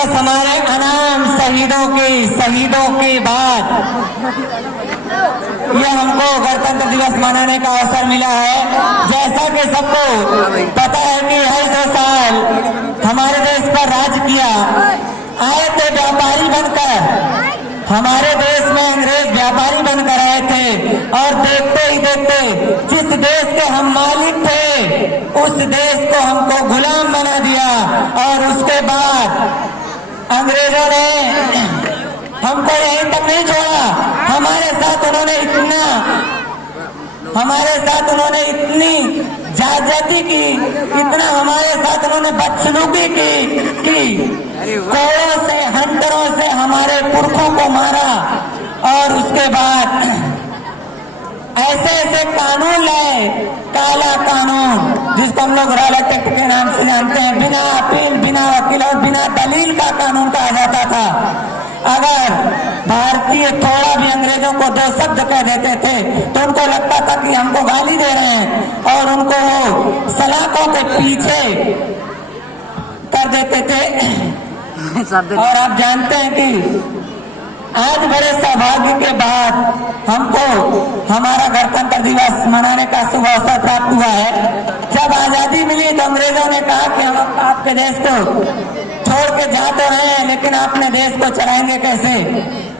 दिवस हमारे अनाम शहीदों के बाद ये हमको गणतंत्र दिवस मनाने का अवसर मिला है। जैसा कि सबको पता है कि 250 साल हमारे देश पर राज किया, आए थे व्यापारी बनकर, हमारे देश में अंग्रेज व्यापारी बनकर आए थे और देखते ही देखते जिस देश के हम मालिक थे उस देश को हमको गुलाम बना दिया। और उसके बाद अंग्रेजों ने हमको यहीं तक नहीं छोड़ा, हमारे साथ उन्होंने इतनी ज्यादती की, इतना हमारे साथ उन्होंने बदसलूकी की कोड़ों से हंटरों से हमारे पुरखों को मारा। और उसके बाद ऐसे ऐसे कानून लाए, काला कानून जिसको हम लोग रॉयल एक्ट के नाम से जानते हैं, बिना अपील, बिना वकील और बिना दलील का कानून कहा जाता था। अगर भारतीय थोड़ा भी अंग्रेजों को दो शब्द कह देते थे तो उनको लगता था कि हमको गाली दे रहे हैं और उनको वो सलाखों के पीछे कर देते थे। और आप जानते हैं कि आज बड़े सौभाग्य के बाद हमको हमारा गणतंत्र दिवस मनाने का शुभ अवसर प्राप्त हुआ है। जब आजादी मिली तो अंग्रेजों ने कहा कि हम आपके देश को छोड़ के जा तो रहे हैं लेकिन अपने देश को चलाएंगे कैसे।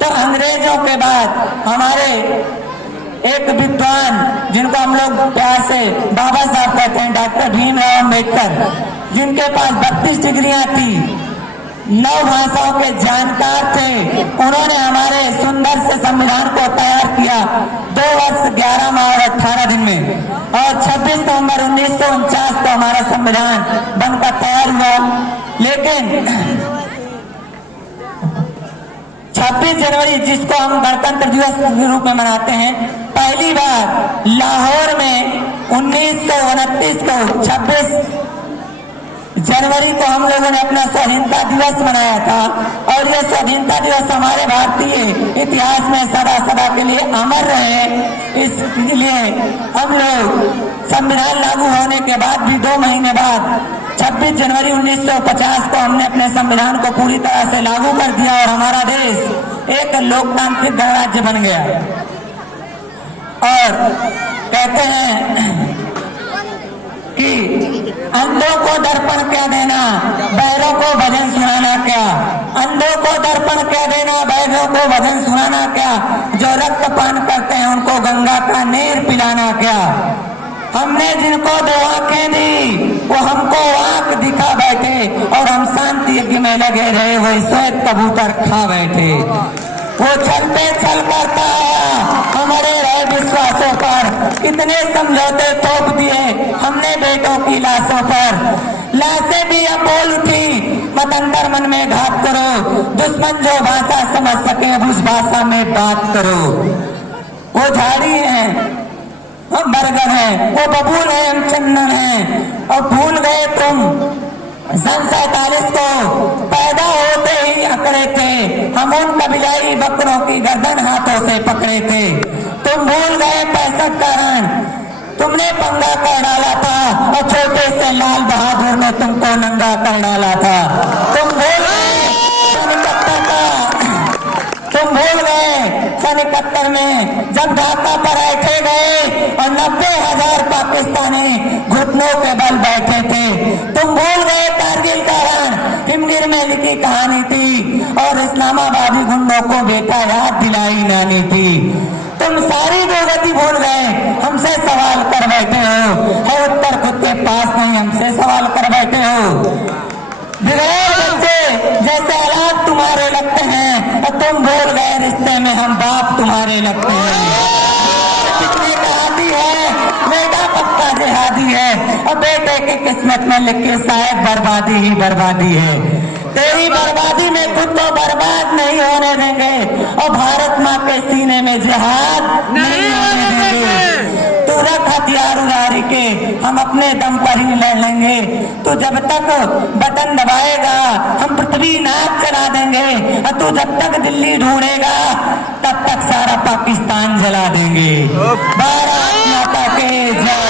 तो अंग्रेजों के बाद हमारे एक विद्वान जिनको हम लोग प्यार से बाबा साहब कहते हैं, डॉक्टर भीमराव अम्बेडकर, जिनके पास 32 डिग्रियां थी, 9 भाषाओं के जानकार थे, उन्होंने हमारे सुंदर से संविधान को तैयार किया 2 वर्ष 11 माह और 18 दिन में। और 26 नवंबर 1949 को हमारा संविधान बनकर तैयार हुआ। लेकिन 26 जनवरी जिसको हम गणतंत्र दिवस के रूप में मनाते हैं, पहली बार लाहौर में 1929 को 26 जनवरी को हम लोगों ने अपना स्वाधीनता दिवस मनाया था। और ये स्वाधीनता दिवस हमारे भारतीय इतिहास में सदा सदा के लिए अमर रहे। इसलिए हम लोग संविधान लागू होने के बाद भी 2 महीने बाद 26 जनवरी 1950 को हमने अपने संविधान को पूरी तरह से लागू कर दिया और हमारा देश एक लोकतांत्रिक गणराज्य बन गया। और कहते हैं कि अंधों को दर्पण क्या देना, बैरों को भजन सुनाना क्या। अंधों को दर्पण क्या देना, बैरों को भजन सुनाना क्या। जो रक्तपान करते हैं उनको गंगा का नीर पिलाना क्या। हमने जिनको 2 आंखें दी वो हमको आंख दिखा बैठे और हम शांति यज्ञ में लगे रहे, वही श्वेत कबूतर खा बैठे। वो चलते चल करता हमारे रहे विश्वासों पर, इतने समझौते थोप दिए हमने बेटों की लाशों पर। लाशें भी अब बोल उठी, मत अंतर मन में घात करो, दुश्मन जो भाषा समझ सके उस भाषा में बात करो। वो झाड़ी है, हम बरगद है, वो बबूल है, हम चंदन है। और भूल गए तुम सन 47 को पैदा होते ही अकड़े थे, हम उन कबीलाई बकरों की गर्दन हाथों से पकड़े थे। तुम भूल गए 65 का रण, तुमने पंगा कर डाला था और छोटे से लाल बहादुर ने तुमको नंगा कर डाला था। तुम भूल गए सन 71 में जब ढाका पर बैठे गए और 90,000 पाकिस्तानी घुटनों के बल बैठे थे। तुम भूल गए कारगिल का रण हिमगिर में लिखी कहानी थी और इस्लामाबादी गुंडों को बेटा याद दिलाई नानी थी। तुम सारी दुर्गति भूल गए, हमसे सवाल कर बैठे हो, है उत्तर खुद के पास नहीं, हमसे सवाल कर बैठे हो। बिगड़े बच्चे जैसे औलाद तुम्हारे लगते हैं और तुम भूल गए रिश्ते में हम बाप तुम्हारे लगते हैं। कितनी जिहादी है बेटा, पक्का जिहादी है और बेटे की किस्मत में लिखे शायद बर्बादी ही बर्बादी है। तेरी बर्बादी में खुद तो बर्बाद नहीं होने देंगे और भारत माँ के सीने में जिहाद नहीं होने देंगे। तू रख हथियार उधारी के, हम अपने दम पर ही लड़ लेंगे। तू जब तक बटन दबाएगा हम पृथ्वी नाक चला देंगे और तू जब तक दिल्ली ढूंढेगा तब तक सारा पाकिस्तान जला देंगे। भारत माता के जय।